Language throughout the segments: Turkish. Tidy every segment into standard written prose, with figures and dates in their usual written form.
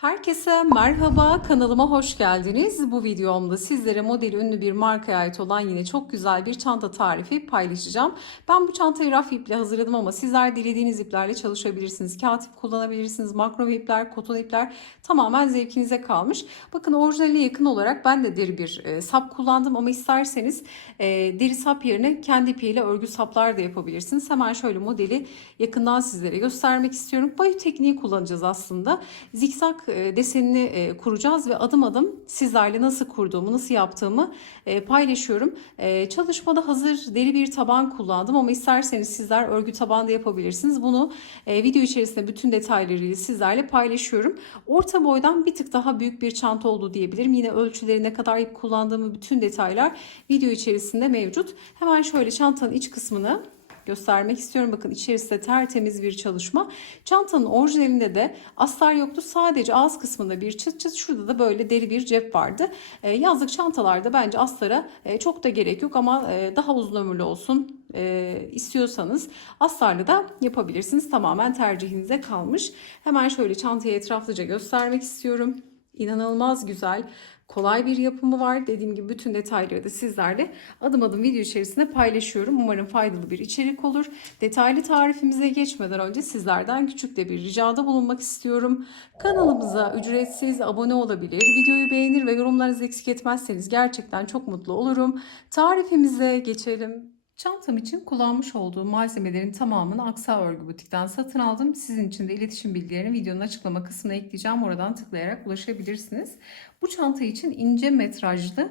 Herkese merhaba, kanalıma hoş geldiniz. Bu videomda sizlere modeli ünlü bir markaya ait olan yine çok güzel bir çanta tarifi paylaşacağım. Ben bu çantayı raf iple hazırladım ama sizler dilediğiniz iplerle çalışabilirsiniz. Kağıt ip kullanabilirsiniz, makrome ipler, koton ipler tamamen zevkinize kalmış. Bakın orijinaline yakın olarak ben de deri bir sap kullandım ama isterseniz deri sap yerine kendi ipiyle örgü saplar da yapabilirsiniz. Hemen şöyle modeli yakından sizlere göstermek istiyorum. Bayu tekniği kullanacağız aslında. Zikzak desenini kuracağız ve adım adım sizlerle nasıl kurduğumu, nasıl yaptığımı paylaşıyorum. Çalışmada hazır deri bir taban kullandım ama isterseniz sizler örgü taban da yapabilirsiniz. Bunu video içerisinde bütün detaylarıyla sizlerle paylaşıyorum. Orta boydan bir tık daha büyük bir çanta oldu diyebilirim. Yine ölçüleri, ne kadar ip kullandığımı, bütün detaylar video içerisinde mevcut. Hemen şöyle çantanın iç kısmını göstermek istiyorum. Bakın içerisi de tertemiz bir çalışma. Çantanın orijinalinde de astar yoktu. Sadece ağız kısmında bir çıt çıt. Şurada da böyle deri bir cep vardı. Yazlık çantalarda bence astara çok da gerek yok ama daha uzun ömürlü olsun istiyorsanız astarlı da yapabilirsiniz. Tamamen tercihinize kalmış. Hemen şöyle çantayı etraflıca göstermek istiyorum. İnanılmaz güzel, kolay bir yapımı var. Dediğim gibi bütün detayları da sizlerle adım adım video içerisinde paylaşıyorum. Umarım faydalı bir içerik olur. Detaylı tarifimize geçmeden önce sizlerden küçük de bir ricada bulunmak istiyorum. Kanalımıza ücretsiz abone olabilir, videoyu beğenir ve yorumlarınızı eksik etmezseniz gerçekten çok mutlu olurum. Tarifimize geçelim. Çantam için kullanmış olduğum malzemelerin tamamını Aksa Örgü Butik'ten satın aldım. Sizin için de iletişim bilgilerini videonun açıklama kısmına ekleyeceğim. Oradan tıklayarak ulaşabilirsiniz. Bu çanta için ince metrajlı,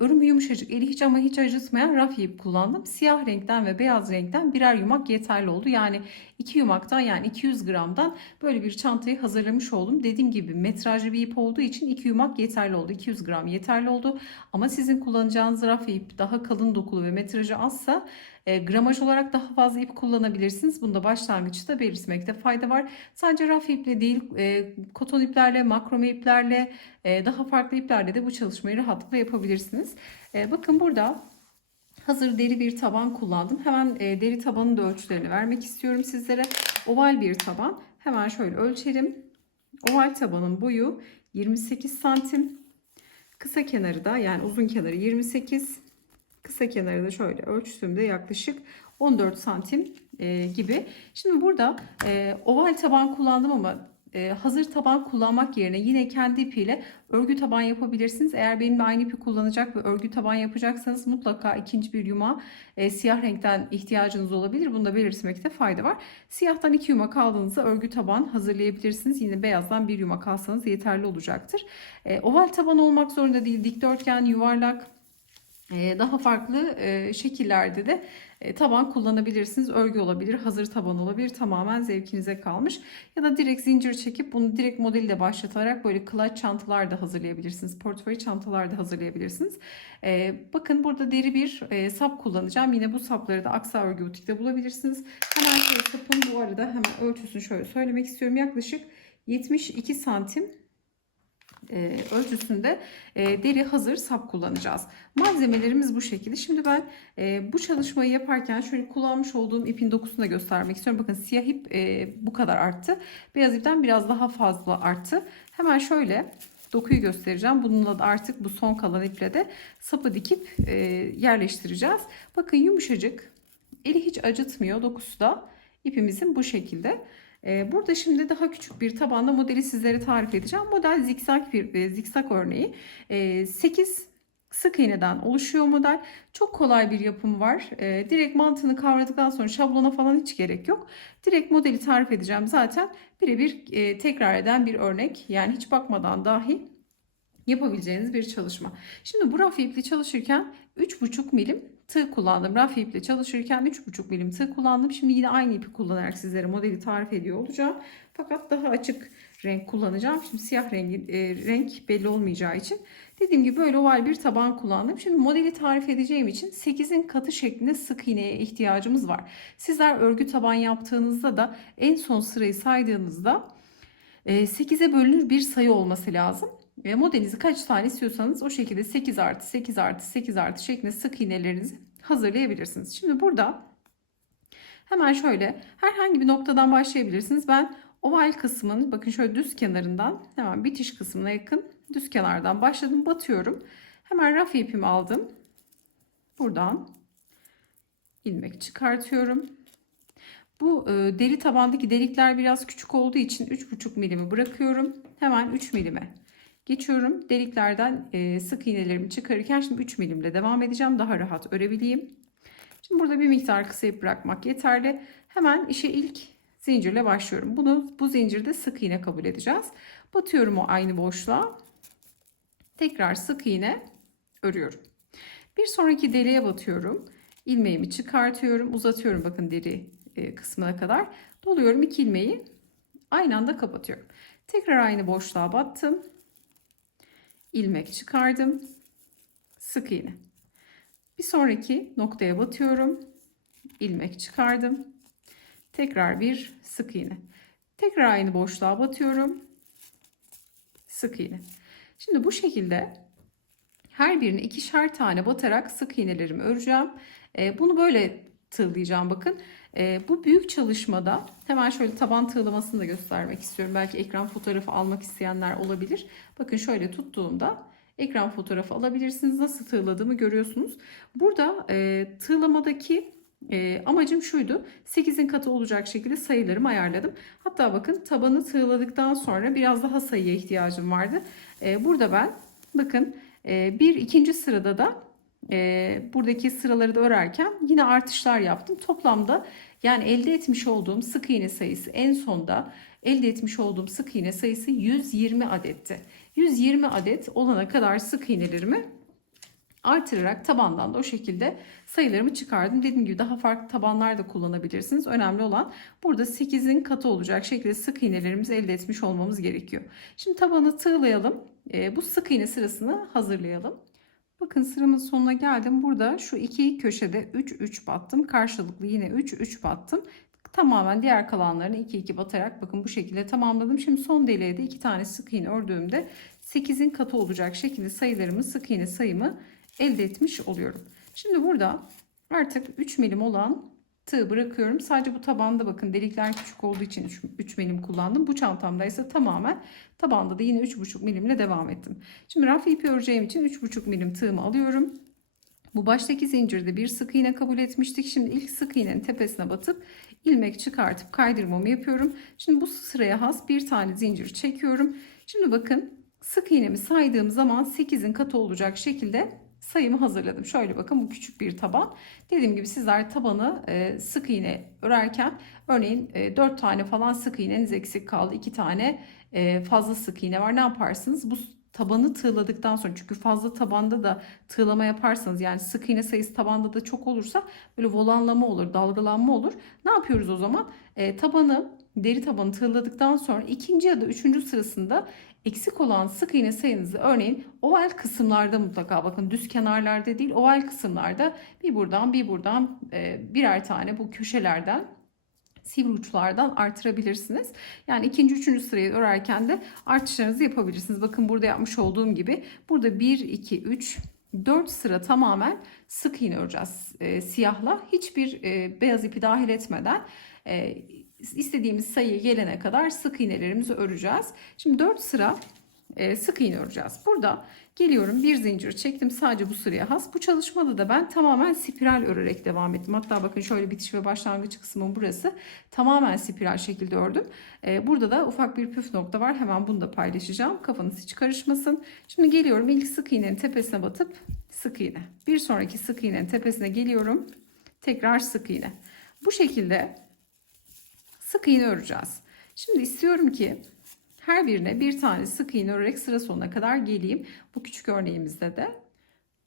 örümü yumuşacık, eli hiç ama hiç acıtmayan raf ip kullandım. Siyah renkten ve beyaz renkten birer yumak yeterli oldu. Yani 2 yumaktan, yani 200 gramdan böyle bir çantayı hazırlamış oldum. Dediğim gibi metrajlı bir ip olduğu için 2 yumak yeterli oldu. 200 gram yeterli oldu. Ama sizin kullanacağınız raf ip daha kalın dokulu ve metrajı azsa gramaj olarak daha fazla ip kullanabilirsiniz. Bunu da başlangıçta belirtmekte fayda var. Sadece raf iple değil, koton iplerle, makrome iplerle, daha farklı iplerle de bu çalışmayı rahatlıkla yapabilirsiniz. Bakın burada hazır deri bir taban kullandım. Hemen deri tabanın da ölçülerini vermek istiyorum sizlere. Oval bir taban. Hemen şöyle ölçelim. Oval tabanın boyu 28 santim. Kısa kenarı da, yani uzun kenarı 28. Kısa kenarı da şöyle ölçtüğümde yaklaşık 14 santim gibi. Şimdi burada oval taban kullandım ama hazır taban kullanmak yerine yine kendi ipiyle örgü taban yapabilirsiniz. Eğer benimle aynı ipi kullanacak ve örgü taban yapacaksanız mutlaka ikinci bir yumağa siyah renkten ihtiyacınız olabilir. Bunu da belirtmekte fayda var. Siyahtan 2 yumak aldığınızda örgü taban hazırlayabilirsiniz. Yine beyazdan 1 yumak alsanız yeterli olacaktır. Oval taban olmak zorunda değil. Dikdörtgen, yuvarlak, daha farklı şekillerde de taban kullanabilirsiniz. Örgü olabilir, hazır taban olabilir. Tamamen zevkinize kalmış. Ya da direkt zincir çekip bunu direkt modelle başlatarak böyle clutch çantalar da hazırlayabilirsiniz. Portföy çantalar da hazırlayabilirsiniz. Bakın burada deri bir sap kullanacağım. Yine bu sapları da Aksa Örgü Butik'te bulabilirsiniz. Hemen şöyle sapın bu arada hemen ölçüsünü şöyle söylemek istiyorum. Yaklaşık 72 santim ölçüsünde deri hazır sap kullanacağız. Malzemelerimiz bu şekilde. Şimdi ben bu çalışmayı yaparken şöyle kullanmış olduğum ipin dokusunu da göstermek istiyorum. Bakın siyah ip bu kadar arttı. Beyaz ipten biraz daha fazla arttı. Hemen şöyle dokuyu göstereceğim. Bununla da artık bu son kalan iple de sapı dikip yerleştireceğiz. Bakın yumuşacık. Eli hiç acıtmıyor. Dokusu da ipimizin bu şekilde. Burada şimdi daha küçük bir tabanda modeli sizlere tarif edeceğim. Model zikzak bir zikzak örneği. 8 sık iğneden oluşuyor model. Çok kolay bir yapımı var. Direkt mantığını kavradıktan sonra şablona falan hiç gerek yok. Direkt modeli tarif edeceğim zaten. Birebir tekrar eden bir örnek. Yani hiç bakmadan dahi yapabileceğiniz bir çalışma. Şimdi bu raf iple çalışırken 3,5 milim tığ kullandım. Raf iple çalışırken 3,5 milim tığ kullandım. Şimdi yine aynı ipi kullanarak sizlere modeli tarif ediyor olacağım. Fakat daha açık renk kullanacağım. Şimdi siyah renk belli olmayacağı için. Dediğim gibi böyle oval bir taban kullandım. Şimdi modeli tarif edeceğim için 8'in katı şeklinde sık iğneye ihtiyacımız var. Sizler örgü taban yaptığınızda da en son sırayı saydığınızda 8'e bölünür bir sayı olması lazım. Modelinizi kaç tane istiyorsanız o şekilde 8 artı 8 artı 8 artı şeklinde sık iğnelerinizi hazırlayabilirsiniz. Şimdi burada hemen şöyle herhangi bir noktadan başlayabilirsiniz. Ben Oval kısmının bakın şöyle düz kenarından hemen bitiş kısmına yakın düz kenardan başladım, batıyorum. Hemen rafi ipimi aldım. Buradan ilmek çıkartıyorum. Bu deri tabandaki delikler biraz küçük olduğu için 3,5 milimi bırakıyorum. Hemen 3 milime geçiyorum. Deliklerden sık iğnelerimi çıkarırken şimdi 3 milimle devam edeceğim. Daha rahat örebileyim. Şimdi burada bir miktar kısa ip bırakmak yeterli. Hemen işe ilk zincirle başlıyorum. Bu zincirde sık iğne kabul edeceğiz. Batıyorum o aynı boşluğa. Tekrar sık iğne örüyorum. Bir sonraki deliğe batıyorum. İlmeğimi çıkartıyorum, uzatıyorum bakın deri kısmına kadar. Doluyorum, 2 ilmeği aynı anda kapatıyorum. Tekrar aynı boşluğa battım. İlmek çıkardım. Sık iğne. Bir sonraki noktaya batıyorum. İlmek çıkardım. Tekrar bir sık iğne. Tekrar aynı boşluğa batıyorum. Sık iğne. Şimdi bu şekilde her birine ikişer tane batarak sık iğnelerimi öreceğim. Bunu böyle tığlayacağım bakın. Bu büyük çalışmada hemen şöyle taban tığlamasını da göstermek istiyorum. Belki ekran fotoğrafı almak isteyenler olabilir. Bakın şöyle tuttuğumda ekran fotoğrafı alabilirsiniz. Nasıl tığladığımı görüyorsunuz. Burada tığlamadaki amacım şuydu. 8'in katı olacak şekilde sayılarımı ayarladım. Hatta bakın tabanı tığladıktan sonra biraz daha sayıya ihtiyacım vardı. Burada ben bakın bir ikinci sırada da buradaki sıraları da örerken yine artışlar yaptım. Toplamda yani elde etmiş olduğum sık iğne sayısı, en sonda elde etmiş olduğum sık iğne sayısı 120 adetti. 120 adet olana kadar sık iğnelerimi artırarak tabandan da o şekilde sayılarımı çıkardım. Dediğim gibi daha farklı tabanlar da kullanabilirsiniz. Önemli olan burada 8'in katı olacak şekilde sık iğnelerimizi elde etmiş olmamız gerekiyor. Şimdi tabanı tığlayalım. Bu sık iğne sırasını hazırlayalım. Bakın sıramın sonuna geldim. Burada şu iki köşede 3 battım. Karşılıklı yine 3 battım. Tamamen diğer kalanlarını 2 batarak bakın bu şekilde tamamladım. Şimdi son deliğe de 2 tane sık iğne ördüğümde 8'in katı olacak şekilde sayılarımı, sık iğne sayımı elde etmiş oluyorum. Şimdi burada artık 3 milim olan tığ bırakıyorum. Sadece bu tabanda bakın delikler küçük olduğu için 3 milim kullandım. Bu çantamda ise tamamen tabanda da yine 3,5 milimle devam ettim. Şimdi raf ipi öreceğim için 3,5 milim tığımı alıyorum. Bu baştaki zincirde bir sık iğne kabul etmiştik. Şimdi ilk sık iğnenin tepesine batıp ilmek çıkartıp kaydırmamı yapıyorum. Şimdi bu sıraya has bir tane zincir çekiyorum. Şimdi bakın sık iğnemi saydığım zaman 8'in katı olacak şekilde sayımı hazırladım. Şöyle bakın bu küçük bir taban. Dediğim gibi sizler tabanı sık iğne örerken örneğin 4 tane falan sık iğneniz eksik kaldı. 2 tane fazla sık iğne var. Ne yaparsınız? Bu tabanı tığladıktan sonra, çünkü fazla tabanda da tığlama yaparsanız yani sık iğne sayısı tabanda da çok olursa böyle volanlama olur, dalgalanma olur. Ne yapıyoruz o zaman? Deri tabanı tığladıktan sonra ikinci ya da üçüncü sırasında eksik olan sık iğne sayınızı örneğin oval kısımlarda mutlaka bakın, düz kenarlarda değil oval kısımlarda bir buradan bir buradan birer tane bu köşelerden sivri uçlardan artırabilirsiniz. Yani ikinci, üçüncü sırayı örerken de artışlarınızı yapabilirsiniz. Bakın burada yapmış olduğum gibi burada 1, 2, 3, 4 sıra tamamen sık iğne öreceğiz siyahla. Hiçbir beyaz ipi dahil etmeden istediğimiz sayıya gelene kadar sık iğnelerimizi öreceğiz. Şimdi 4 sıra sık iğne öreceğiz. Burada geliyorum, bir zincir çektim sadece bu sıraya has. Bu çalışmada da ben tamamen spiral örerek devam ettim. Hatta bakın şöyle bitiş ve başlangıç kısmım burası. Tamamen spiral şekilde ördüm. Burada da ufak bir püf nokta var. Hemen bunu da paylaşacağım. Kafanız hiç karışmasın. Şimdi geliyorum, ilk sık iğnenin tepesine batıp sık iğne. Bir sonraki sık iğnenin tepesine geliyorum. Tekrar sık iğne. Bu şekilde sık iğne öreceğiz. Şimdi istiyorum ki her birine bir tane sık iğne örerek sıra sonuna kadar geleyim. Bu küçük örneğimizde de.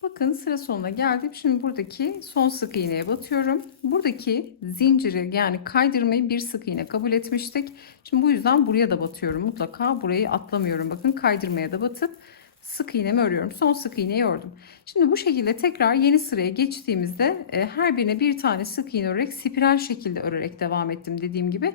Bakın sıra sonuna geldim. Şimdi buradaki son sık iğneye batıyorum. Buradaki zinciri yani kaydırmayı bir sık iğne kabul etmiştik. Şimdi bu yüzden buraya da batıyorum. Mutlaka burayı atlamıyorum. Bakın kaydırmaya da batıp sık iğnemi örüyorum. Son sık iğneyi ördüm. Şimdi bu şekilde tekrar yeni sıraya geçtiğimizde her birine bir tane sık iğne örerek spiral şekilde örerek devam ettim dediğim gibi.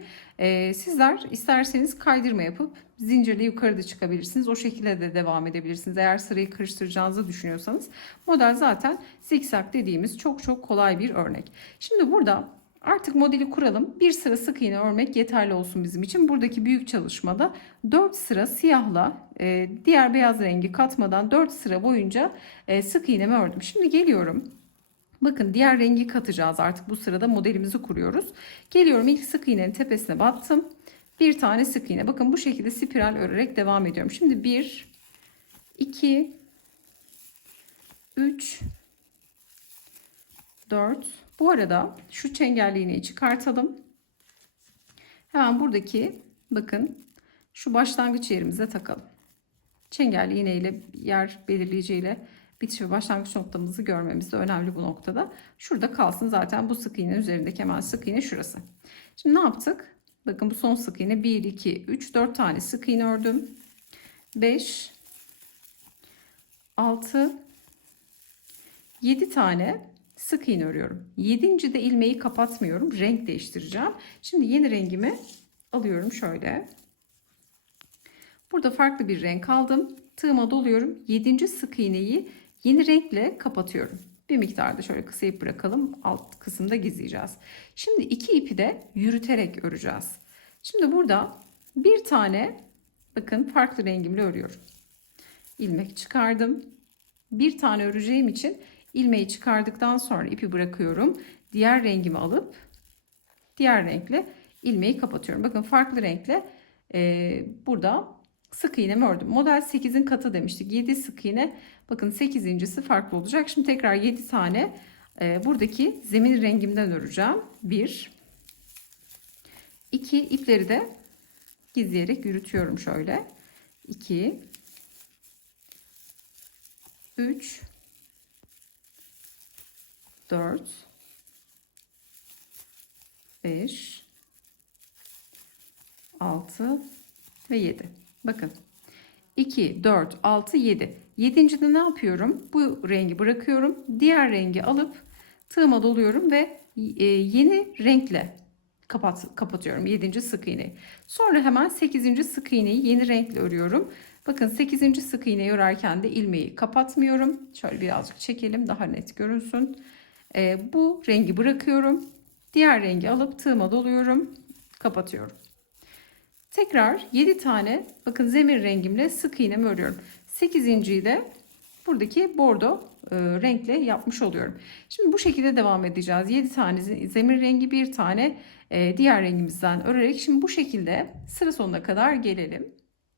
Sizler isterseniz kaydırma yapıp zincirle yukarıda çıkabilirsiniz. O şekilde de devam edebilirsiniz. Eğer sırayı karıştıracağınızı düşünüyorsanız. Model zaten zikzak dediğimiz çok kolay bir örnek. Şimdi burada Artık modeli kuralım. Bir sıra sık iğne örmek yeterli olsun bizim için. Buradaki büyük çalışmada 4 sıra siyahla diğer beyaz rengi katmadan 4 sıra boyunca sık iğnemi ördüm. Şimdi geliyorum. Bakın diğer rengi katacağız artık, bu sırada modelimizi kuruyoruz. Geliyorum, ilk sık iğnenin tepesine battım. Bir tane sık iğne. Bakın bu şekilde spiral örerek devam ediyorum. Şimdi 1, 2, 3, 4. Bu arada şu çengelli iğneyi çıkartalım. Hemen buradaki bakın şu başlangıç yerimize takalım. Çengelli iğne ile yer belirleyici ile bitiş ve başlangıç noktamızı görmemiz de önemli bu noktada. Şurada kalsın zaten, bu sık iğnenin üzerindeki hemen sık iğne şurası. Şimdi ne yaptık? Bakın bu son sık iğne 1, 2, 3, 4 tane sık iğne ördüm. 5, 6, 7 tane sık iğne örüyorum. 7. de ilmeği kapatmıyorum. Renk değiştireceğim. Şimdi yeni rengimi alıyorum şöyle. Burada farklı bir renk aldım. Tığıma doluyorum. 7. sık iğneyi yeni renkle kapatıyorum. Bir miktar da şöyle kısa ip bırakalım. Alt kısımda gizleyeceğiz. Şimdi iki ipi de yürüterek öreceğiz. Şimdi burada bir tane bakın farklı rengimle örüyorum. İlmek çıkardım. Bir tane öreceğim için ilmeği çıkardıktan sonra ipi bırakıyorum. Diğer rengimi alıp diğer renkle ilmeği kapatıyorum. Bakın farklı renkle burada sık iğnemi ördüm. Model 8'in katı demiştik. 7 sık iğne. Bakın 8.'si farklı olacak. Şimdi tekrar 7 tane buradaki zemin rengimden öreceğim. 1, 2, ipleri de gizleyerek yürütüyorum şöyle. 2, 3, 4, 5, 6 ve 7. Bakın 2, 4, 6, 7. 7.'de ne yapıyorum? Bu rengi bırakıyorum. Diğer rengi alıp tığıma doluyorum ve yeni renkle kapatıyorum 7. sık iğneyi. Sonra hemen 8. sık iğneyi yeni renkle örüyorum. Bakın 8. sık iğneyi örerken de ilmeği kapatmıyorum. Şöyle birazcık çekelim daha net görünsün. Bu rengi bırakıyorum. Diğer rengi alıp tığıma doluyorum. Kapatıyorum. Tekrar 7 tane bakın zemin rengimle sık iğnemi örüyorum. 8.'yi de buradaki bordo renkle yapmış oluyorum. Şimdi bu şekilde devam edeceğiz. 7 tane zemin rengi, bir tane diğer rengimizden örerek şimdi bu şekilde sıra sonuna kadar gelelim.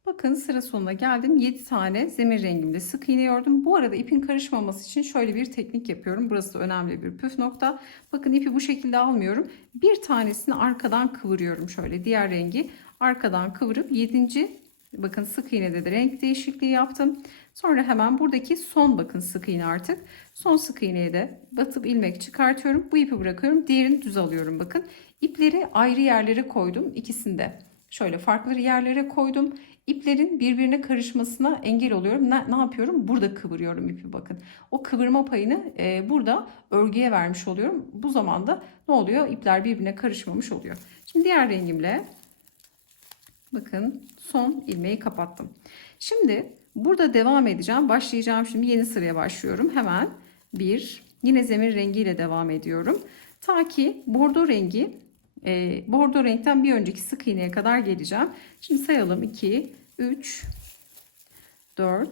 Bakın sıra sonuna geldim. 7 tane zemin rengimde sık iğne ördüm. Bu arada ipin karışmaması için şöyle bir teknik yapıyorum. Burası da önemli bir püf nokta. Bakın ipi bu şekilde almıyorum. Bir tanesini arkadan kıvırıyorum şöyle. Diğer rengi arkadan kıvırıp 7. bakın sık iğnede de renk değişikliği yaptım. Sonra hemen buradaki son bakın sık iğne artık. Son sık iğneye de batıp ilmek çıkartıyorum. Bu ipi bırakıyorum. Diğerini düz alıyorum bakın. İpleri ayrı yerlere koydum. İkisini de şöyle farklı yerlere koydum. İplerin birbirine karışmasına engel oluyorum. Ne yapıyorum? Burada kıvırıyorum ipi bakın. O kıvırma payını burada örgüye vermiş oluyorum. Bu zamanda ne oluyor? İpler birbirine karışmamış oluyor. Şimdi diğer rengimle bakın son ilmeği kapattım. Şimdi burada devam edeceğim. Başlayacağım şimdi yeni sıraya başlıyorum. Hemen yine zemin rengiyle devam ediyorum. Ta ki bordo rengi bordo renkten bir önceki sık iğneye kadar geleceğim. Şimdi sayalım 2, 3, 4,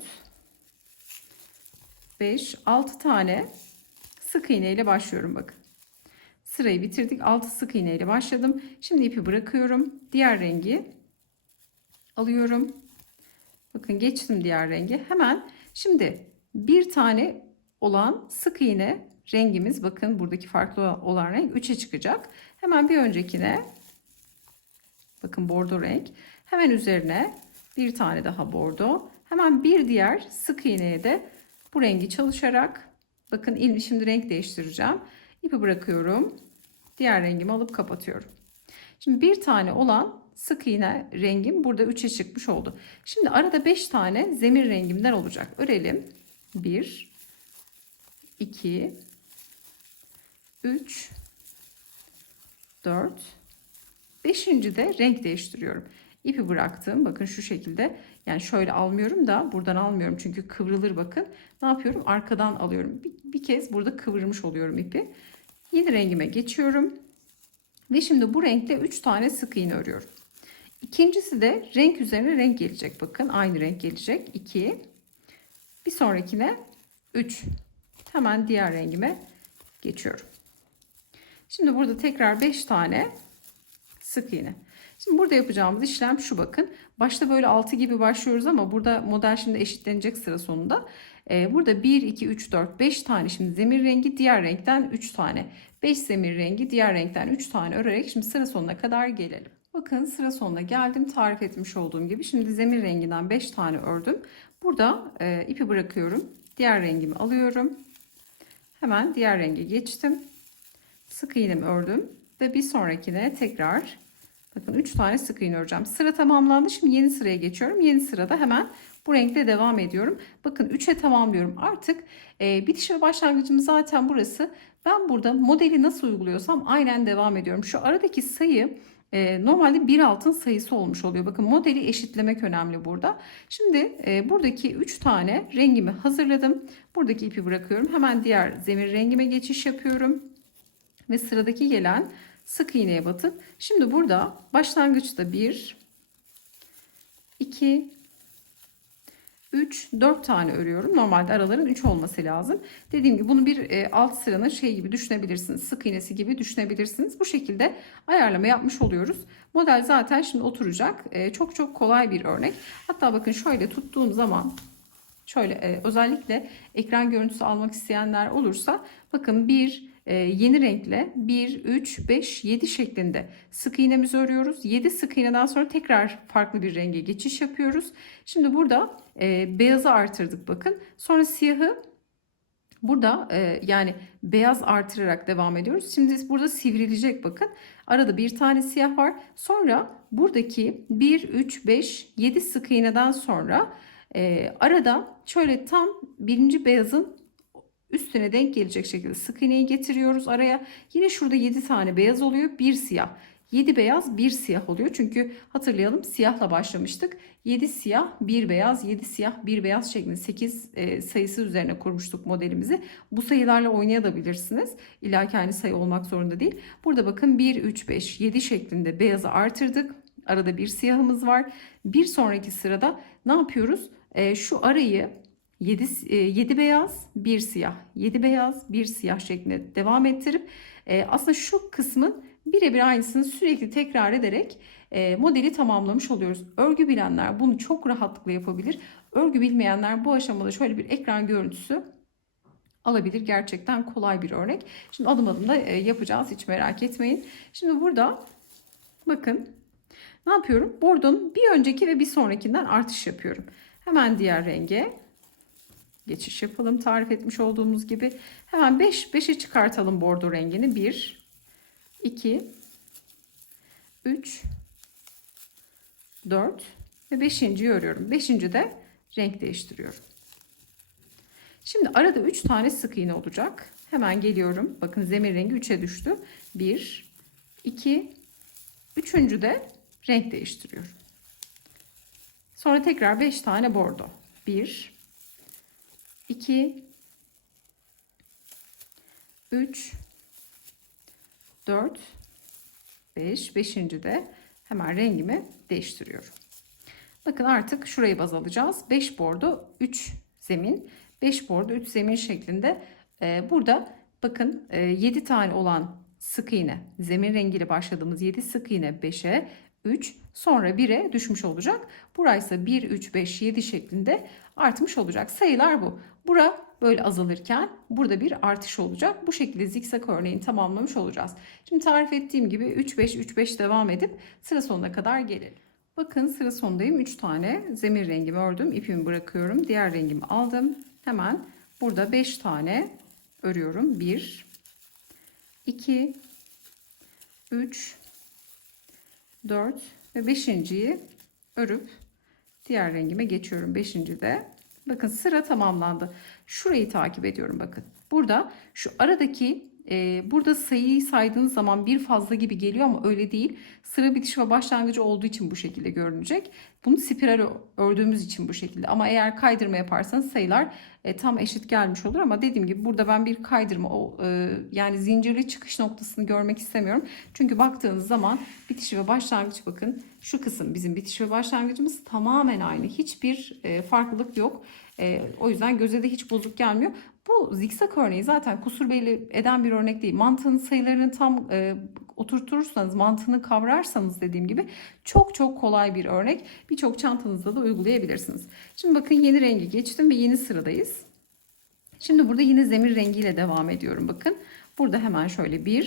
5, 6 tane sık iğne ile başlıyorum bakın. Sırayı bitirdik. 6 sık iğne ile başladım. Şimdi ipi bırakıyorum. Diğer rengi alıyorum. Bakın geçtim diğer rengi. Hemen şimdi bir tane olan sık iğne rengimiz bakın buradaki farklı olan renk 3'e çıkacak. Hemen bir öncekine bakın bordo renk. Hemen üzerine bir tane daha bordo. Hemen bir diğer sık iğneye de bu rengi çalışarak bakın şimdi renk değiştireceğim. İpi bırakıyorum. Diğer rengimi alıp kapatıyorum. Şimdi bir tane olan sık iğne rengim burada 3'e çıkmış oldu. Şimdi arada 5 tane zemin rengimden olacak. Örelim. 1, 2, 3, 4, 5. de renk değiştiriyorum. İpi bıraktım. Bakın şu şekilde. Yani şöyle almıyorum da buradan almıyorum. Çünkü kıvrılır bakın. Ne yapıyorum? Arkadan alıyorum. Bir kez burada kıvırmış oluyorum ipi. Yeni rengime geçiyorum. Ve şimdi bu renkle 3 tane sık iğne örüyorum. İkincisi de renk üzerine renk gelecek. Bakın aynı renk gelecek. 2. Bir sonrakine 3. Hemen diğer rengime geçiyorum. Şimdi burada tekrar 5 tane sık iğne. Şimdi burada yapacağımız işlem şu, bakın. Başta böyle 6 gibi başlıyoruz ama burada model şimdi eşitlenecek sıra sonunda. Burada 1, 2, 3, 4, 5 tane şimdi zemir rengi, diğer renkten 3 tane. 5 zemir rengi, diğer renkten 3 tane örerek şimdi sıra sonuna kadar gelelim. Bakın sıra sonuna geldim, tarif etmiş olduğum gibi. Şimdi zemir renginden 5 tane ördüm. Burada ipi bırakıyorum. Diğer rengimi alıyorum. Hemen diğer renge geçtim. Sık iğnemi ördüm ve bir sonrakine tekrar bakın 3 tane sık iğne öreceğim. Sıra tamamlandı. Şimdi yeni sıraya geçiyorum. Yeni sırada hemen bu renkle devam ediyorum. Bakın 3'e tamamlıyorum. Artık bitiş ve başlangıcım zaten burası. Ben burada modeli nasıl uyguluyorsam aynen devam ediyorum. Şu aradaki sayı normalde bir altın sayısı olmuş oluyor. Bakın modeli eşitlemek önemli burada. Şimdi buradaki 3 tane rengimi hazırladım. Buradaki ipi bırakıyorum. Hemen diğer zemir rengime geçiş yapıyorum. Ve sıradaki gelen sık iğneye batıp şimdi burada başlangıçta 1, 2, 3, 4 tane örüyorum. Normalde araların 3 olması lazım. Dediğim gibi bunu bir alt sıranın şey gibi düşünebilirsiniz. Sık iğnesi gibi düşünebilirsiniz. Bu şekilde ayarlama yapmış oluyoruz. Model zaten şimdi oturacak. Çok çok kolay bir örnek. Hatta bakın şöyle tuttuğum zaman şöyle özellikle ekran görüntüsü almak isteyenler olursa bakın yeni renkle 1, 3, 5, 7 şeklinde sık iğnemizi örüyoruz. 7 sık iğneden sonra tekrar farklı bir renge geçiş yapıyoruz. Şimdi burada beyazı artırdık bakın. Sonra siyahı burada yani beyaz artırarak devam ediyoruz. Şimdi burada sivrilecek bakın. Arada bir tane siyah var. Sonra buradaki 1, 3, 5, 7 sık iğneden sonra arada şöyle tam birinci beyazın üstüne denk gelecek şekilde sık iğneyi getiriyoruz araya. Yine şurada 7 tane beyaz oluyor. Bir siyah. 7 beyaz, 1 siyah oluyor. Çünkü hatırlayalım siyahla başlamıştık. 7 siyah, 1 beyaz, 7 siyah, 1 beyaz şeklinde 8 sayısı üzerine kurmuştuk modelimizi. Bu sayılarla oynayabilirsiniz. İlla ki aynı sayı olmak zorunda değil. Burada bakın 1, 3, 5, 7 şeklinde beyazı artırdık. Arada bir siyahımız var. Bir sonraki sırada ne yapıyoruz? Şu arayı 7 beyaz, 1 siyah, 7 beyaz, 1 siyah şeklinde devam ettirip aslında şu kısmın birebir aynısını sürekli tekrar ederek modeli tamamlamış oluyoruz. Örgü bilenler bunu çok rahatlıkla yapabilir. Örgü bilmeyenler bu aşamada şöyle bir ekran görüntüsü alabilir. Gerçekten kolay bir örnek. Şimdi adım adım da yapacağız, hiç merak etmeyin. Şimdi burada bakın ne yapıyorum? Bordonun bir önceki ve bir sonrakinden artış yapıyorum. Hemen diğer renge geçiş yapalım tarif etmiş olduğumuz gibi. Hemen 5'e çıkartalım bordo rengini. 1, 2, 3, 4 ve 5.'yi örüyorum. 5. de renk değiştiriyorum. Şimdi arada 3 tane sık iğne olacak. Hemen geliyorum. Bakın zemir rengi 3'e düştü. 1, 2, 3. de renk değiştiriyorum. Sonra tekrar 5 tane bordo. 1, 2, 3, 4, 5. 5. de hemen rengimi değiştiriyorum. Bakın artık şurayı baz alacağız. 5 bordo, 3 zemin. 5 bordo, 3 zemin şeklinde. Burada bakın 7 tane olan sık iğne, zemin rengiyle başladığımız 7 sık iğne 5'e, 3, sonra 1'e düşmüş olacak. Buraysa 1, 3, 5, 7 şeklinde artmış olacak. Sayılar bu. Bura böyle azalırken burada bir artış olacak. Bu şekilde zikzak örneğini tamamlamış olacağız. Şimdi tarif ettiğim gibi 3, 5, 3, 5 devam edip sıra sonuna kadar gelelim. Bakın sıra sonundayım. 3 tane zemir rengimi ördüm. İpimi bırakıyorum. Diğer rengimi aldım. Hemen burada 5 tane örüyorum. 1, 2, 3, 4 ve 5.'yi örüp diğer rengime geçiyorum. 5. de bakın sıra tamamlandı. Şurayı takip ediyorum bakın. Burada şu aradaki Burada sayıyı saydığınız zaman bir fazla gibi geliyor ama öyle değil. Sıra bitiş ve başlangıcı olduğu için bu şekilde görünecek. Bunu spiral ördüğümüz için bu şekilde. Ama eğer kaydırma yaparsanız sayılar tam eşit gelmiş olur. Ama dediğim gibi burada ben bir kaydırma yani zincirli çıkış noktasını görmek istemiyorum. Çünkü baktığınız zaman bitiş ve başlangıç, bakın şu kısım bizim bitiş ve başlangıcımız tamamen aynı. Hiçbir farklılık yok. O yüzden göze de hiç bozuk gelmiyor. Bu zikzak örneği zaten kusur belli eden bir örnek değil. Mantığın sayılarını tam oturtursanız, mantığını kavrarsanız dediğim gibi çok çok kolay bir örnek. Birçok çantanızda da uygulayabilirsiniz. Şimdi bakın yeni rengi geçtim ve yeni sıradayız. Şimdi burada yine zemir rengiyle devam ediyorum. Bakın burada hemen şöyle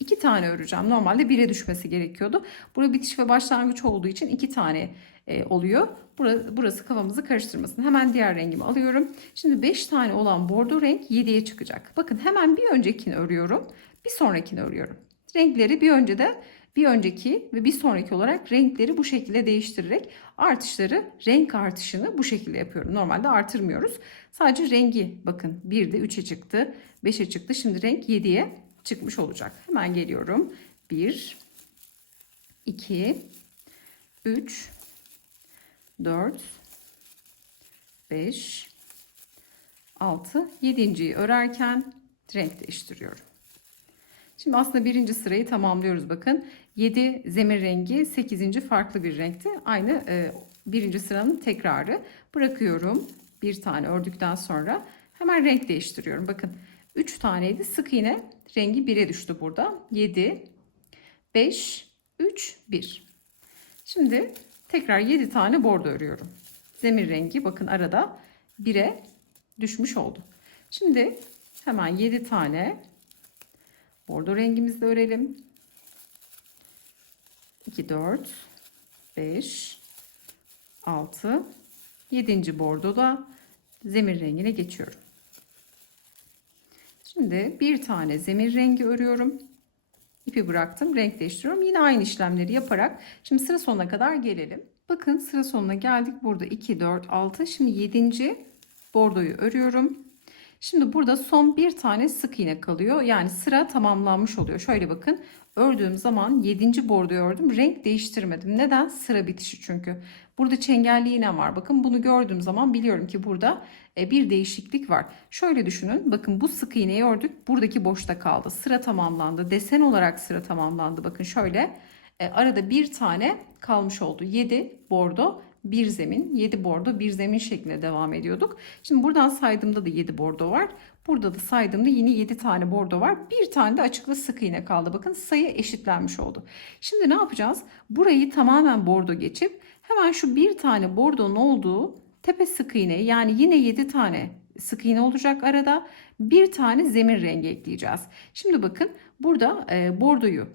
iki tane öreceğim. Normalde 1'e düşmesi gerekiyordu. Burada bitiş ve başlangıç olduğu için 2 tane oluyor. Burası kafamızı karıştırmasın. Hemen diğer rengimi alıyorum. Şimdi 5 tane olan bordo renk 7'ye çıkacak. Bakın hemen bir öncekini örüyorum. Bir sonrakini örüyorum. Renkleri bir önceki ve bir sonraki olarak renkleri bu şekilde değiştirerek renk artışını bu şekilde yapıyorum. Normalde artırmıyoruz. Sadece rengi bakın 1'de 3'e çıktı, 5'e çıktı. Şimdi renk 7'ye çıkmış olacak. Hemen geliyorum. 1, 2, 3, 4, 5, 6, 7.'yi örerken renk değiştiriyorum. Şimdi aslında birinci sırayı tamamlıyoruz bakın. 7 zemir rengi, 8. farklı bir renkti. Aynı birinci sıranın tekrarı. Bırakıyorum. Bir tane ördükten sonra hemen renk değiştiriyorum. Bakın 3 taneydi. Sık iğne rengi 1'e düştü burada. 7, 5, 3, 1. Şimdi tekrar 7 tane bordo örüyorum. Zemir rengi bakın arada 1'e düşmüş oldu. Şimdi hemen 7 tane bordo rengimizi de örelim. 2, 4, 5, 6, 7. bordoda zemir rengine geçiyorum. Şimdi bir tane zemir rengi örüyorum. İpi bıraktım, renk değiştiriyorum. Yine aynı işlemleri yaparak şimdi sıra sonuna kadar gelelim. Bakın sıra sonuna geldik. Burada 2, 4, 6. Şimdi 7. bordoyu örüyorum. Şimdi burada son bir tane sık iğne kalıyor. Yani sıra tamamlanmış oluyor. Şöyle bakın. Ördüğüm zaman 7. bordoyu ördüm. Renk değiştirmedim. Neden? Sıra bitişi çünkü. Burada çengelli iğne var. Bakın bunu gördüğüm zaman biliyorum ki burada bir değişiklik var. Şöyle düşünün. Bakın bu sık iğneyi ördük. Buradaki boşta kaldı. Sıra tamamlandı. Desen olarak sıra tamamlandı. Bakın şöyle arada bir tane kalmış oldu. 7 bordo, bir zemin, 7 bordo, bir zemin şeklinde devam ediyorduk. Şimdi buradan saydığımda da 7 bordo var. Burada da saydığımda yine 7 tane bordo var. Bir tane de açıklı sık iğne kaldı. Bakın sayı eşitlenmiş oldu. Şimdi ne yapacağız? Burayı tamamen bordo geçip hemen şu bir tane bordonun olduğu tepe sık iğne, yani yine 7 tane sık iğne olacak arada. Bir tane zemin rengi ekleyeceğiz. Şimdi bakın burada bordoyu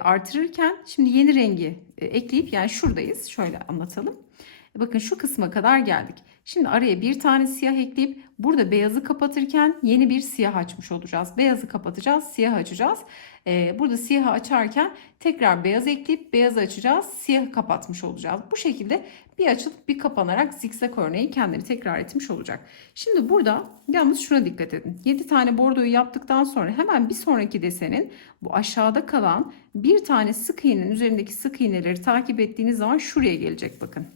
artırırken şimdi yeni rengi ekleyip, yani şuradayız. Şöyle anlatalım. Bakın şu kısma kadar geldik. Şimdi araya bir tane siyah ekleyip burada beyazı kapatırken yeni bir siyah açmış olacağız. Beyazı kapatacağız, siyah açacağız. Burada siyahı açarken tekrar beyaz ekleyip beyazı açacağız, siyahı kapatmış olacağız. Bu şekilde bir açılıp bir kapanarak zikzak örneği kendini tekrar etmiş olacak. Şimdi burada yalnız şuna dikkat edin. 7 tane bordoyu yaptıktan sonra hemen bir sonraki desenin bu aşağıda kalan bir tane sık iğnenin üzerindeki sık iğneleri takip ettiğiniz zaman şuraya gelecek bakın.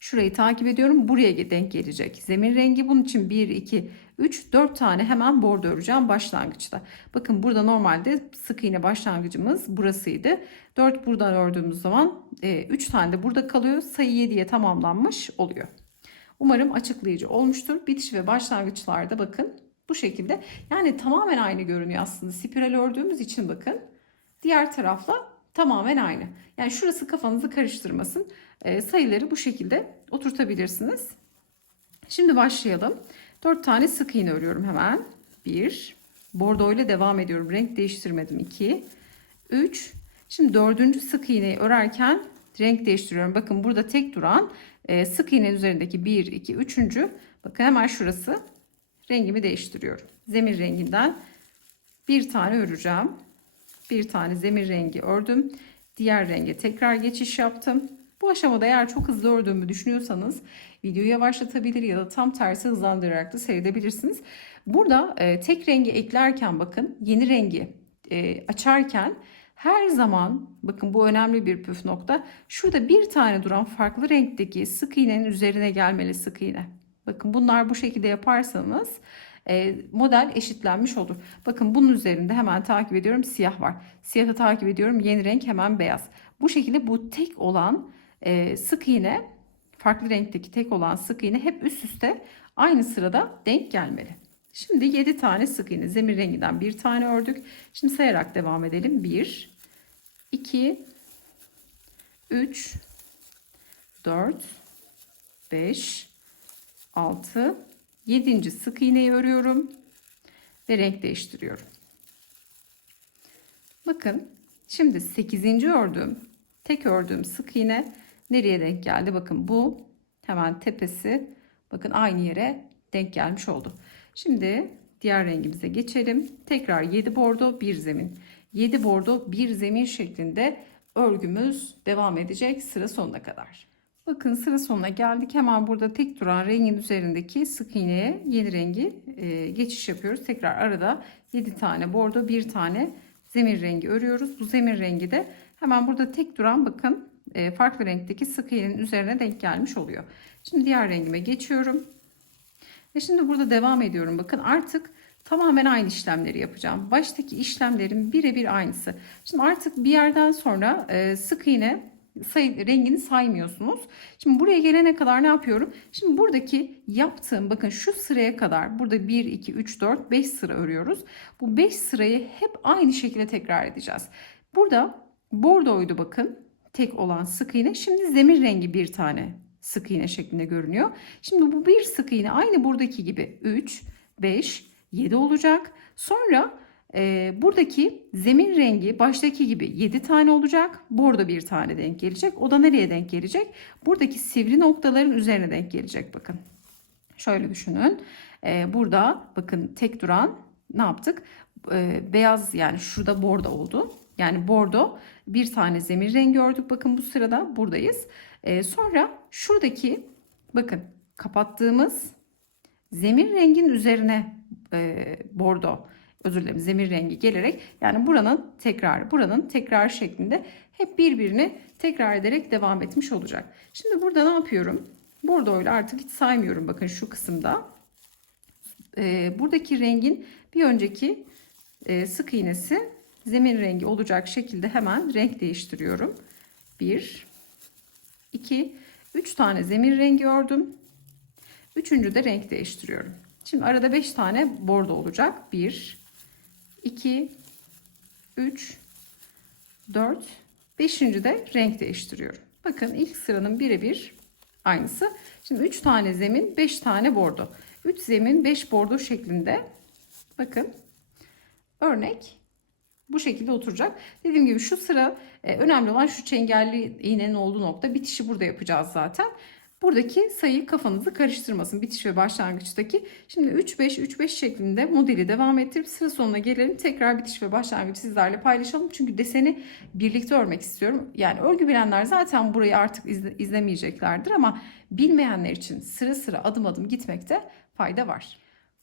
Şurayı takip ediyorum. Buraya denk gelecek. Zemin rengi bunun için 1, 2, 3, 4 tane hemen bordo öreceğim başlangıçta. Bakın burada normalde sık iğne başlangıcımız burasıydı. 4 buradan ördüğümüz zaman 3 tane de burada kalıyor. Sayı 7'ye tamamlanmış oluyor. Umarım açıklayıcı olmuştur. Bitiş ve başlangıçlarda bakın bu şekilde. Yani tamamen aynı görünüyor aslında. Spiral ördüğümüz için bakın. Diğer tarafla tamamen aynı. Yani şurası kafanızı karıştırmasın. Sayıları bu şekilde oturtabilirsiniz. Şimdi başlayalım. 4 tane sık iğne örüyorum hemen. 1. Bordo ile devam ediyorum. Renk değiştirmedim. 2. 3. Şimdi 4. sık iğneyi örerken renk değiştiriyorum. Bakın burada tek duran sık iğnenin üzerindeki 1, 2, 3. Bakın hemen şurası. Rengimi değiştiriyorum. Zemir renginden bir tane öreceğim. Bir tane zemir rengi ördüm. Diğer renge tekrar geçiş yaptım. Bu aşamada eğer çok hızlı ördüğümü düşünüyorsanız videoyu yavaşlatabilir ya da tam tersi hızlandırarak da seyredebilirsiniz. Burada tek rengi eklerken bakın yeni rengi açarken her zaman bakın bu önemli bir püf nokta. Şurada bir tane duran farklı renkteki sık iğnenin üzerine gelmeli sık iğne. Bakın bunlar bu şekilde yaparsanız model eşitlenmiş olur. Bakın bunun üzerinde hemen takip ediyorum siyah var. Siyahı takip ediyorum yeni renk hemen beyaz. Bu şekilde bu tek olan sık iğne farklı renkteki tek olan sık iğne hep üst üste aynı sırada denk gelmeli. Şimdi 7 tane sık iğne zemin renginden bir tane ördük. Şimdi sayarak devam edelim. 1, 2, 3, 4, 5, 6, 7. sık iğneyi örüyorum ve renk değiştiriyorum. Bakın şimdi 8. tek ördüğüm sık iğne nereye denk geldi? Bakın bu hemen tepesi bakın aynı yere denk gelmiş oldu. Şimdi diğer rengimize geçelim. Tekrar 7 bordo 1 zemin. 7 bordo 1 zemin şeklinde örgümüz devam edecek sıra sonuna kadar. Bakın sıra sonuna geldik. Hemen burada tek duran rengin üzerindeki sık iğneye yeni rengi geçiş yapıyoruz. Tekrar arada 7 tane bordo 1 tane zemin rengi örüyoruz. Bu zemin rengi de hemen burada tek duran bakın farklı renkteki sık iğnenin üzerine denk gelmiş oluyor. Şimdi diğer rengime geçiyorum. Ve şimdi burada devam ediyorum. Bakın artık tamamen aynı işlemleri yapacağım. Baştaki işlemlerin birebir aynısı. Şimdi artık bir yerden sonra sık iğne rengini saymıyorsunuz. Şimdi buraya gelene kadar ne yapıyorum? Şimdi buradaki yaptığım bakın şu sıraya kadar burada 1, 2, 3, 4, 5 sıra örüyoruz. Bu 5 sırayı hep aynı şekilde tekrar edeceğiz. Burada bordoydu bakın tek olan sık iğne. Şimdi zemin rengi bir tane sık iğne şeklinde görünüyor. Şimdi bu bir sık iğne aynı buradaki gibi 3, 5, 7 olacak. Sonra buradaki zemin rengi baştaki gibi 7 tane olacak. Bordo bir tane denk gelecek. O da nereye denk gelecek? Buradaki sivri noktaların üzerine denk gelecek bakın. Şöyle düşünün. Burada bakın tek duran ne yaptık? Beyaz yani şurada bordo oldu. Yani bordo bir tane zemin rengi ördük. Bakın bu sırada buradayız. Sonra şuradaki bakın kapattığımız zemin rengin üzerine bordo özür dilerim zemin rengi gelerek yani buranın tekrar şeklinde hep birbirini tekrar ederek devam etmiş olacak. Şimdi burada ne yapıyorum? Bordoyla artık hiç saymıyorum bakın şu kısımda. Buradaki rengin bir önceki sık iğnesi zemin rengi olacak şekilde hemen renk değiştiriyorum. 1, 2, 3 tane zemin rengi ördüm. Üçüncü de renk değiştiriyorum. Şimdi arada 5 tane bordo olacak. 1, 2, 3, 4, 5. de renk değiştiriyorum. Bakın ilk sıranın birebir aynısı. Şimdi 3 tane zemin 5 tane bordo. 3 zemin 5 bordo şeklinde bakın örnek bu şekilde oturacak. Dediğim gibi şu sıra önemli olan şu çengelli iğnenin olduğu nokta. Bitişi burada yapacağız zaten. Buradaki sayı kafanızı karıştırmasın. Bitiş ve başlangıçtaki. Şimdi 3-5 3-5 şeklinde modeli devam ettirip sıra sonuna gelelim. Tekrar bitiş ve başlangıcı sizlerle paylaşalım. Çünkü deseni birlikte örmek istiyorum. Yani örgü bilenler zaten burayı artık izlemeyeceklerdir ama bilmeyenler için sıra sıra adım adım gitmekte fayda var.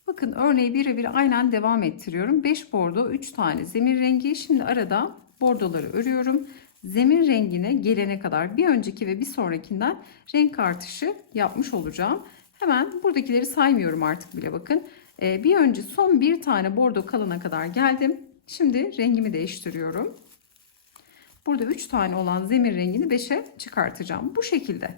Bakın örneği birebir aynen devam ettiriyorum. 5 bordo 3 tane zemin rengi. Şimdi arada bordoları örüyorum. Zemin rengine gelene kadar bir önceki ve bir sonrakinden renk artışı yapmış olacağım. Hemen buradakileri saymıyorum artık bile bakın. Bir önce son bir tane bordo kalana kadar geldim. Şimdi rengimi değiştiriyorum. Burada 3 tane olan zemin rengini 5'e çıkartacağım. Bu şekilde.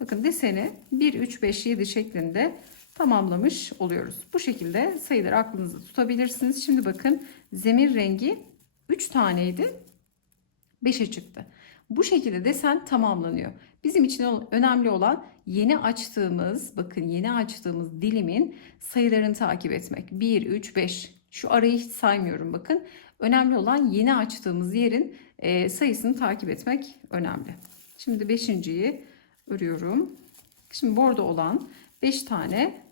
Bakın deseni 1, 3, 5, 7 şeklinde tamamlamış oluyoruz. Bu şekilde sayıları aklınızda tutabilirsiniz. Şimdi bakın zemin rengi 3 taneydi. 5'e çıktı. Bu şekilde desen tamamlanıyor. Bizim için önemli olan yeni açtığımız dilimin sayılarını takip etmek. 1, 3, 5. Şu arayı hiç saymıyorum bakın. Önemli olan yeni açtığımız yerin sayısını takip etmek önemli. Şimdi 5.'yi örüyorum. Şimdi bordo olan 5 tane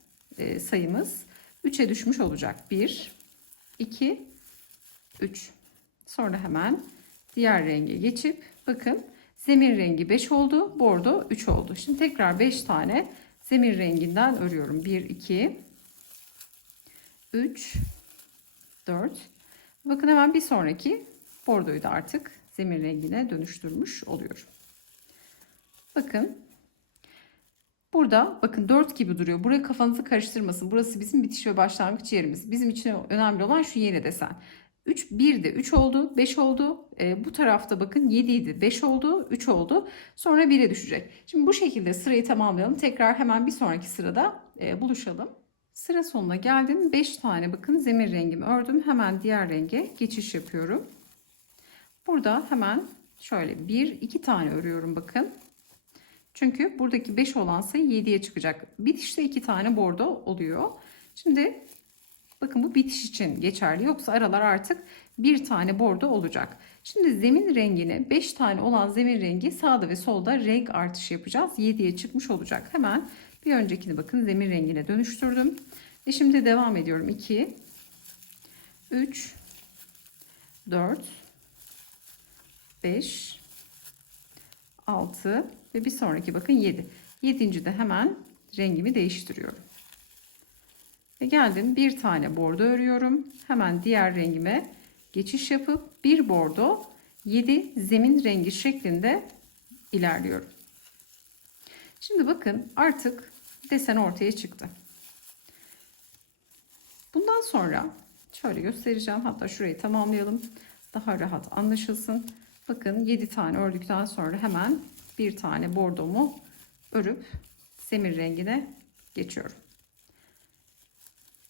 sayımız 3'e düşmüş olacak. 1, 2, 3. Sonra hemen diğer renge geçip bakın Zemin rengi 5 oldu. Bordo 3 oldu. Şimdi tekrar 5 tane zemin renginden örüyorum. 1, 2, 3, 4. Bakın hemen bir sonraki bordoyu da artık zemin rengine dönüştürmüş oluyorum. Bakın. Burada bakın 4 gibi duruyor. Buraya kafanızı karıştırmasın. Burası bizim bitiş ve başlangıç yerimiz. Bizim için önemli olan şu yeni desen. 3, 1 de 3 oldu, 5 oldu. Bu tarafta bakın 7 idi, 5 oldu, 3 oldu. Sonra 1'e düşecek. Şimdi bu şekilde sırayı tamamlayalım. Tekrar hemen bir sonraki sırada buluşalım. Sıra sonuna geldim. 5 tane bakın zemin rengimi ördüm. Hemen diğer renge geçiş yapıyorum. Burada hemen şöyle 1, 2 tane örüyorum bakın. Çünkü buradaki 5 olan sayı 7'ye çıkacak. Bitişte 2 tane bordo oluyor. Şimdi bakın bu bitiş için geçerli. Yoksa aralar artık bir tane bordo olacak. Şimdi zemin rengini 5 tane olan zemin rengi sağda ve solda renk artışı yapacağız. 7'ye çıkmış olacak. Hemen bir öncekini bakın zemin rengine dönüştürdüm. Ve şimdi devam ediyorum. 2, 3, 4, 5, 6 ve bir sonraki bakın 7. 7. de hemen rengimi değiştiriyorum. Ve geldim bir tane bordo örüyorum. Hemen diğer rengime geçiş yapıp bir bordo 7 zemin rengi şeklinde ilerliyorum. Şimdi bakın artık desen ortaya çıktı. Bundan sonra şöyle göstereceğim. Hatta şurayı tamamlayalım. Daha rahat anlaşılsın. Bakın 7 tane ördükten sonra hemen bir tane bordomu örüp zemin rengine geçiyorum.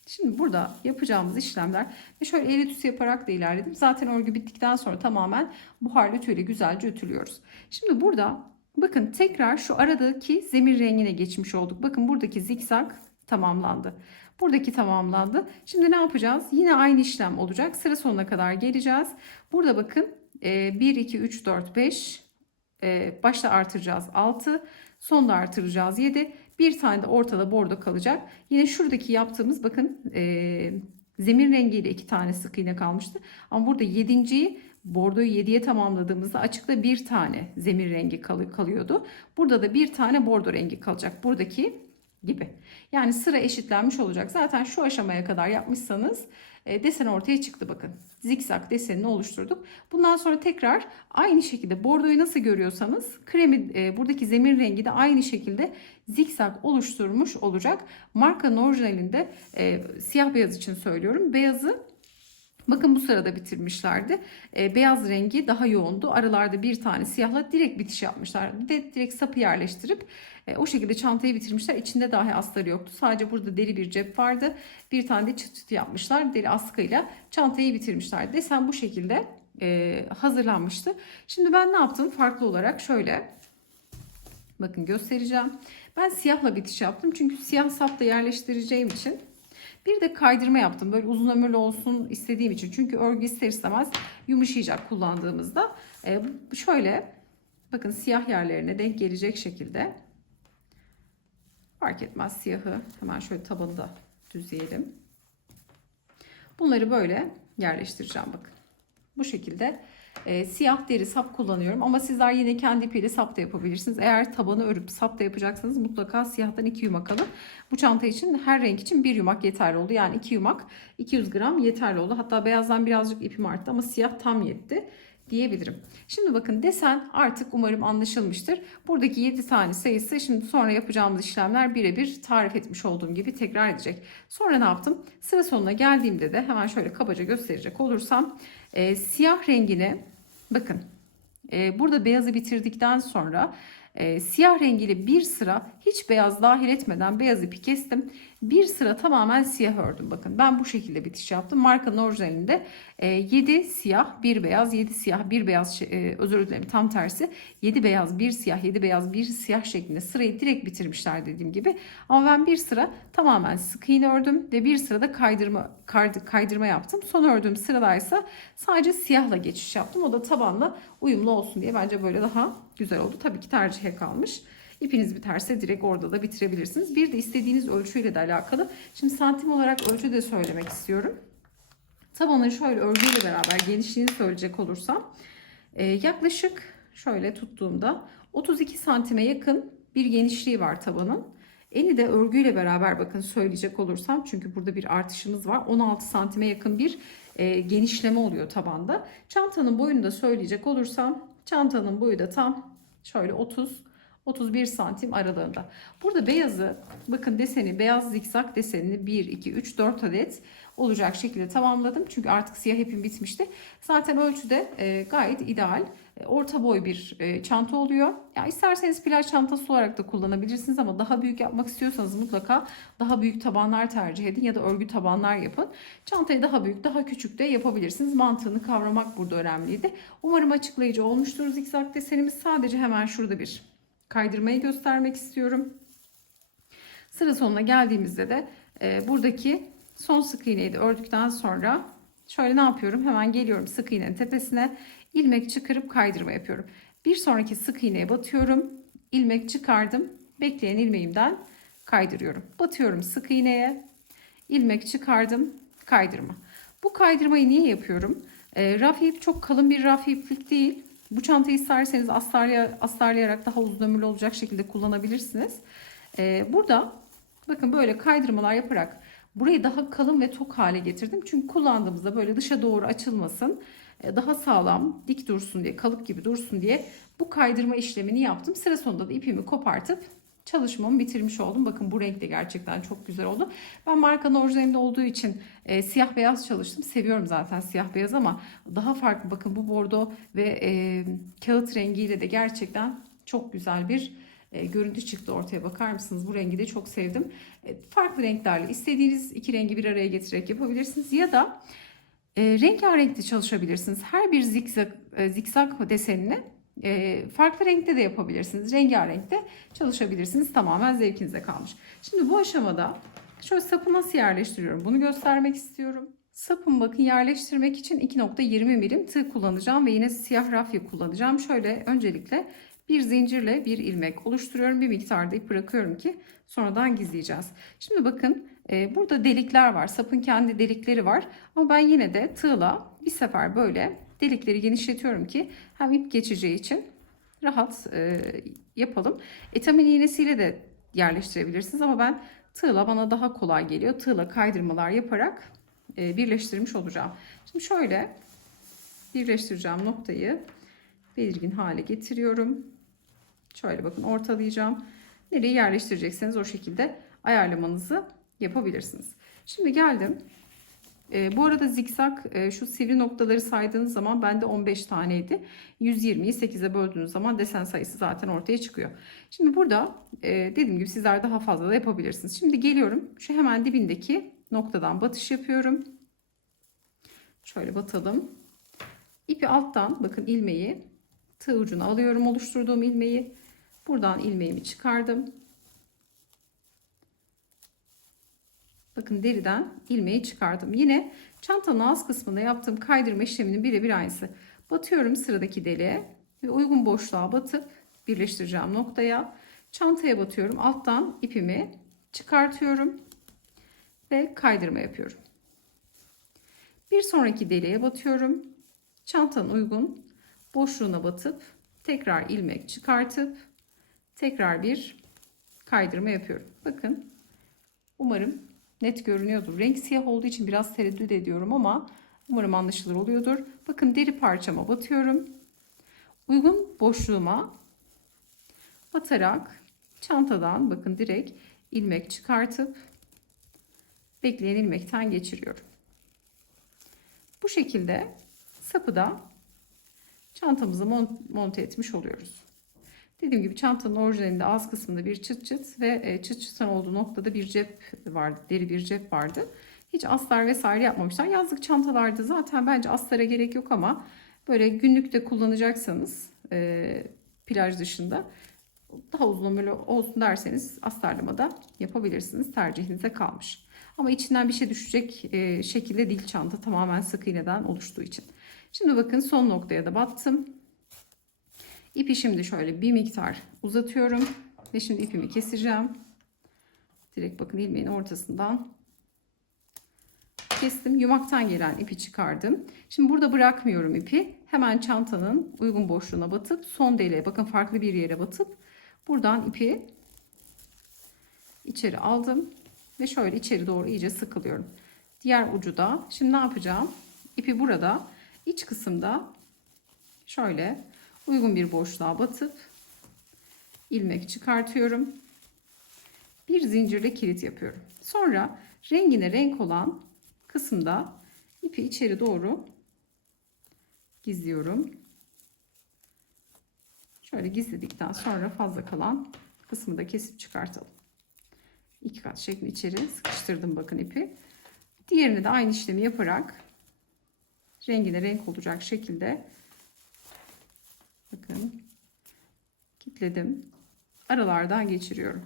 Şimdi burada yapacağımız işlemler ve şöyle el ütüsü yaparak da ilerledim. Zaten örgü bittikten sonra tamamen buharlı ütüyle güzelce ütülüyoruz. Şimdi burada bakın tekrar şu aradaki zemin rengine geçmiş olduk. Bakın buradaki zikzak tamamlandı. Buradaki tamamlandı. Şimdi ne yapacağız? Yine aynı işlem olacak. Sıra sonuna kadar geleceğiz. Burada bakın 1, 2, 3, 4, 5 başta artıracağız 6. Sonda artıracağız 7. Bir tane de ortada bordo kalacak. Yine şuradaki yaptığımız bakın zemin rengiyle 2 tane sık iğne kalmıştı. Ama burada 7.'yi bordoyu 7'ye tamamladığımızda açıkta bir tane zemin rengi kalıyordu. Burada da bir tane bordo rengi kalacak. Buradaki gibi. Yani sıra eşitlenmiş olacak. Zaten şu aşamaya kadar yapmışsanız desen ortaya çıktı bakın. Zikzak desenini oluşturduk. Bundan sonra tekrar aynı şekilde bordoyu nasıl görüyorsanız kremi buradaki zemin rengi de aynı şekilde zikzak oluşturmuş olacak. Markanın orijinalinde siyah beyaz için söylüyorum. Beyazı bakın bu sırada bitirmişlerdi. Beyaz rengi daha yoğundu. Aralarda bir tane siyahla direkt bitiş yapmışlar. Direkt sapı yerleştirip o şekilde çantayı bitirmişler. İçinde dahi astarı yoktu. Sadece burada deri bir cep vardı. Bir tane de çıt çıt yapmışlar. Deri askıyla çantayı bitirmişler. Desen bu şekilde hazırlanmıştı. Şimdi ben ne yaptım? Farklı olarak şöyle bakın göstereceğim. Ben siyahla bitiş yaptım. Çünkü siyah sapta yerleştireceğim için. Bir de kaydırma yaptım. Böyle uzun ömürlü olsun istediğim için. Çünkü örgü ister istemez yumuşayacak kullandığımızda. Şöyle bakın siyah yerlerine denk gelecek şekilde. Fark etmez siyahı. Hemen şöyle tabanı da düzleyelim. Bunları böyle yerleştireceğim bakın. Bu şekilde siyah deri sap kullanıyorum. Ama sizler yine kendi ipiyle sap da yapabilirsiniz. Eğer tabanı örüp sap da yapacaksanız mutlaka siyahtan 2 yumak alın. Bu çanta için her renk için 1 yumak yeterli oldu. Yani 2 yumak 200 gram yeterli oldu. Hatta beyazdan birazcık ipim arttı ama siyah tam yetti diyebilirim. Şimdi bakın desen artık umarım anlaşılmıştır. Buradaki 7 tane sayısı şimdi sonra yapacağımız işlemler birebir tarif etmiş olduğum gibi tekrar edecek. Sonra ne yaptım? Sıra sonuna geldiğimde de hemen şöyle kabaca gösterecek olursam siyah rengini bakın burada beyazı bitirdikten sonra siyah rengiyle bir sıra hiç beyaz dahil etmeden beyaz ipi kestim. Bir sıra tamamen siyah ördüm. Bakın ben bu şekilde bitiş yaptım. Markanın orijinalinde 7 siyah 1 beyaz 7 siyah 1 beyaz özür dilerim tam tersi 7 beyaz 1 siyah 7 beyaz 1 siyah şeklinde sırayı direkt bitirmişler dediğim gibi. Ama ben bir sıra tamamen sık iğne ördüm ve bir sırada kaydırma yaptım. Son ördüğüm sıradaysa sadece siyahla geçiş yaptım. O da tabanla uyumlu olsun diye bence böyle daha güzel oldu. Tabii ki tercihe kalmış. İpiniz biterse direkt orada da bitirebilirsiniz. Bir de istediğiniz ölçüyle de alakalı. Şimdi santim olarak ölçü de söylemek istiyorum. Tabanın şöyle örgüyle beraber genişliğini söyleyecek olursam yaklaşık şöyle tuttuğumda 32 santime yakın bir genişliği var tabanın. Eni de örgüyle beraber bakın söyleyecek olursam, çünkü burada bir artışımız var. 16 santime yakın bir genişleme oluyor tabanda. Çantanın boyunu da söyleyecek olursam, çantanın boyu da tam şöyle 30-31 santim aralığında. Burada beyazı bakın, deseni, beyaz zikzak desenini 1, 2, 3, 4 adet olacak şekilde tamamladım. Çünkü artık siyah ipim bitmişti. Zaten ölçüde gayet ideal. Orta boy bir çanta oluyor. Ya isterseniz plaj çantası olarak da kullanabilirsiniz ama daha büyük yapmak istiyorsanız mutlaka daha büyük tabanlar tercih edin ya da örgü tabanlar yapın. Çantayı daha büyük, daha küçük de yapabilirsiniz. Mantığını kavramak burada önemliydi. Umarım açıklayıcı olmuştur zikzak desenimiz. Sadece hemen şurada bir kaydırmayı göstermek istiyorum. Sıra sonuna geldiğimizde de buradaki son sık iğneyi de ördükten sonra şöyle ne yapıyorum? Hemen geliyorum sık iğnenin tepesine, ilmek çıkarıp kaydırma yapıyorum. Bir sonraki sık iğneye batıyorum, ilmek çıkardım, bekleyen ilmeğimden kaydırıyorum. Batıyorum sık iğneye, ilmek çıkardım, kaydırma. Bu kaydırmayı niye yapıyorum? Raf ip çok kalın bir raf iplik değil. Bu çantayı isterseniz astarlayarak daha uzun ömürlü olacak şekilde kullanabilirsiniz. Burada bakın böyle kaydırmalar yaparak burayı daha kalın ve tok hale getirdim. Çünkü kullandığımızda böyle dışa doğru açılmasın, daha sağlam, dik dursun diye, kalıp gibi dursun diye bu kaydırma işlemini yaptım. Sıra sonunda da ipimi kopartıp çalışmamı bitirmiş oldum. Bakın bu renk de gerçekten çok güzel oldu. Ben markanın orijinalinde olduğu için siyah beyaz çalıştım. Seviyorum zaten siyah beyaz ama daha farklı, bakın bu bordo ve kağıt rengiyle de gerçekten çok güzel bir görüntü çıktı ortaya. Bakar mısınız? Bu rengi de çok sevdim. Farklı renklerle istediğiniz iki rengi bir araya getirerek yapabilirsiniz ya da rengarenk de çalışabilirsiniz. Her bir zikzak desenini farklı renkte de yapabilirsiniz. Rengarenk de çalışabilirsiniz. Tamamen zevkinize kalmış. Şimdi bu aşamada şöyle sapı nasıl yerleştiriyorum? Bunu göstermek istiyorum. Sapımı bakın yerleştirmek için 2.20 milim tığ kullanacağım ve yine siyah rafya kullanacağım. Şöyle öncelikle bir zincirle bir ilmek oluşturuyorum. Bir miktar da ip bırakıyorum ki sonradan gizleyeceğiz. Şimdi bakın burada delikler var. Sapın kendi delikleri var. Ama ben yine de tığla bir sefer böyle delikleri genişletiyorum ki hem ip geçeceği için rahat yapalım. Etamin iğnesiyle de yerleştirebilirsiniz ama ben tığla bana daha kolay geliyor. Tığla kaydırmalar yaparak birleştirmiş olacağım. Şimdi şöyle birleştireceğim noktayı belirgin hale getiriyorum. Şöyle bakın ortalayacağım. Nereye yerleştirecekseniz o şekilde ayarlamanızı yapabilirsiniz. Şimdi geldim. Bu arada zikzak şu sivri noktaları saydığınız zaman bende 15 taneydi. 120'yi 8'e böldüğünüz zaman desen sayısı zaten ortaya çıkıyor. Şimdi burada dediğim gibi sizler daha fazla da yapabilirsiniz. Şimdi geliyorum. Şu hemen dibindeki noktadan batış yapıyorum. Şöyle batalım. İpi alttan bakın ilmeği tığ ucuna alıyorum, oluşturduğum ilmeği. Buradan ilmeğimi çıkardım. Bakın deriden ilmeği çıkardım. Yine çantanın ağız kısmında yaptığım kaydırma işleminin birebir aynısı. Batıyorum sıradaki deliğe ve uygun boşluğa batıp birleştireceğim noktaya. Çantaya batıyorum. Alttan ipimi çıkartıyorum ve kaydırma yapıyorum. Bir sonraki deliğe batıyorum. Çantanın uygun boşluğuna batıp tekrar ilmek çıkartıp tekrar bir kaydırma yapıyorum. Bakın umarım net görünüyordur. Renk siyah olduğu için biraz tereddüt ediyorum ama umarım anlaşılır oluyordur. Bakın deri parçama batıyorum. Uygun boşluğuma batarak çantadan bakın direkt ilmek çıkartıp bekleyen ilmekten geçiriyorum. Bu şekilde sapı da çantamıza monte etmiş oluyoruz. Dediğim gibi çantanın orijinalinde ağız kısmında bir çıt çıt ve çıt çıtın olduğu noktada bir cep vardı. Deri bir cep vardı. Hiç astar vesaire yapmamışlar. Yazlık çantalarda zaten bence astara gerek yok ama böyle günlükte kullanacaksanız plaj dışında daha uzun ömürlü olsun derseniz astarlama da yapabilirsiniz. Tercihinize kalmış. Ama içinden bir şey düşecek şekilde değil çanta. Tamamen sık iğneden oluştuğu için. Şimdi bakın son noktaya da battım. İpi şimdi şöyle bir miktar uzatıyorum. Ve şimdi ipimi keseceğim. Direkt bakın ilmeğin ortasından kestim. Yumaktan gelen ipi çıkardım. Şimdi burada bırakmıyorum ipi. Hemen çantanın uygun boşluğuna batıp son deliğe, bakın farklı bir yere batıp buradan ipi içeri aldım ve şöyle içeri doğru iyice sıkılıyorum. Diğer ucu da, şimdi ne yapacağım? İpi burada iç kısımda şöyle uygun bir boşluğa batıp ilmek çıkartıyorum. Bir zincirle kilit yapıyorum. Sonra rengine renk olan kısımda ipi içeri doğru gizliyorum. Şöyle gizledikten sonra fazla kalan kısmı da kesip çıkartalım. 2 kat şeklinde içeri sıkıştırdım bakın ipi. Diğerini de aynı işlemi yaparak rengine renk olacak şekilde bakın kilitledim. Aralardan geçiriyorum.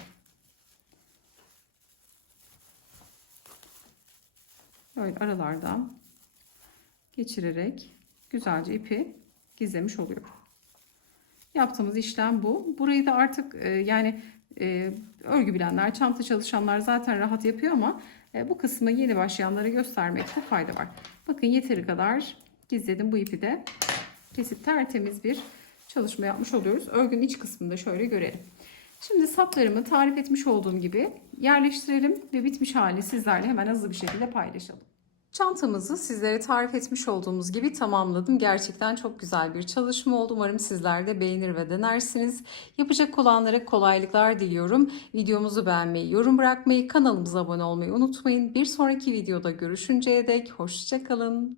Böyle aralardan geçirerek güzelce ipi gizlemiş oluyorum. Yaptığımız işlem bu. Burayı da artık örgü bilenler, çanta çalışanlar zaten rahat yapıyor ama bu kısmı yeni başlayanlara göstermekte fayda var. Bakın yeteri kadar gizledim, bu ipi de kesip tertemiz bir çalışma yapmış oluyoruz. Örgünün iç kısmında şöyle görelim. Şimdi saplarımı tarif etmiş olduğum gibi yerleştirelim ve bitmiş halini sizlerle hemen hızlı bir şekilde paylaşalım. Çantamızı sizlere tarif etmiş olduğumuz gibi tamamladım. Gerçekten çok güzel bir çalışma oldu. Umarım sizler de beğenir ve denersiniz. Yapacak olanlara kolaylıklar diliyorum. Videomuzu beğenmeyi, yorum bırakmayı, kanalımıza abone olmayı unutmayın. Bir sonraki videoda görüşünceye dek hoşça kalın.